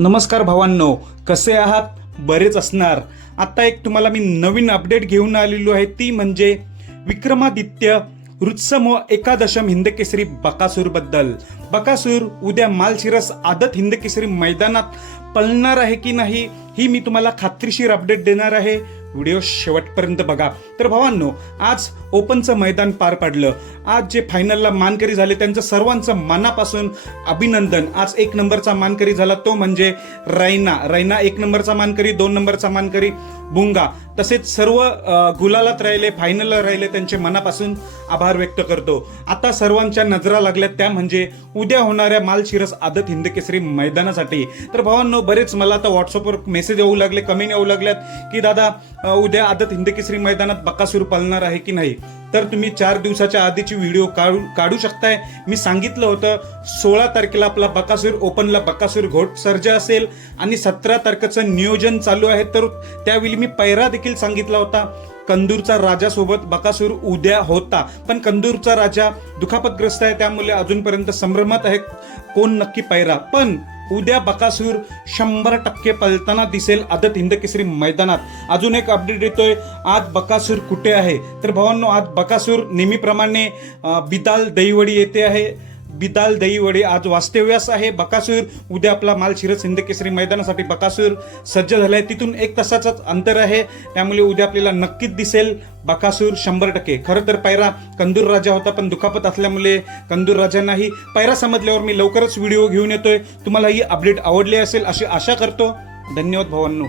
नमस्कार भावांनो कसे आहात? बरेच असणार. आता एक तुम्हाला मी नवीन अपडेट घेऊन आलेलो आहे ती म्हणजे विक्रमादित्य रुत्सम एकादशम हिंदकेसरी बकासूरबद्दल बकासूर उद्या मालशिरस आदत हिंदकेसरी मैदानात पळणार आहे की नाही ही मी तुम्हाला खात्रीशीर अपडेट देणार आहे. व्हिडिओ शेवटपर्यंत बघा. तर भावांनो आज ओपनचं मैदान पार पाडलं. आज जे फायनलला मानकरी झाले त्यांचं सर्वांचं मनापासून अभिनंदन. आज एक नंबरचा मानकरी झाला तो म्हणजे रैना. रैना एक नंबरचा मानकरी दोन नंबरचा मानकरी बुंगा. तसेच सर्व गुलालात राहिले फायनलला राहिले त्यांचे मनापासून आभार व्यक्त करतो. आता सर्वांच्या नजरा लागल्या त्या म्हणजे उद्या होणाऱ्या मालशिरस आदत हिंदकेसरी मैदानासाठी. तर भावांनो बरेच मला आता व्हॉट्सअपवर मेसेज येऊ लागले कमेंट येऊ लागल्यात की दादा उद्या आदत हिंदकेसरी मैदानात बकासूर पालणार आहे की नाही? तर तुम्ही चार दिवसाच्या आधीची व्हिडिओ काढू काढू शकताय. मी सांगितलं होतं सोळा तारखेला आपला बकासूर ओपनला बकासूर घोट सर्ज असेल आणि सतरा तारखेचं नियोजन चालू आहे. तर त्यावेळी मी पैरा देखील सांगितला होता. कंदूरचा राजासोबत बकासूर उद्या होता. पण कंदूरचा राजा दुखापतग्रस्त आहे त्यामुळे अजूनपर्यंत संभ्रमात आहे. कोण नक्की पैरा? पण उद्या बकासूर शंभर टक्के पलताना दिसेल आदत हिंद केसरी मैदानात. अजून एक अपडेट येतोय. आज बकासूर कुठे आहे? तर भावांनो आज बकासूर नेहमीप्रमाणे बिदाल दहीवडी येते आहे. बिदाल दहीवडे. आज वास्तव्यास आहे बकासूर. उद्या आपला मालशिरस हिंद केसरी मैदानासाठी बकासूर सज्ज झालाय. तिथून एक तासाचंच अंतर आहे. त्यामुळे उद्या आपल्याला नक्कीच दिसेल बकासूर शंभर टक्के. खरं तर पायरा कंदूर राजा होता पण दुखापत असल्यामुळे कंदूर राजांनाही पायरा समजल्यावर मी लवकरच व्हिडिओ घेऊन येतोय. तुम्हाला ही अपडेट आवडली असेल अशी आशा करतो. धन्यवाद भावांनो.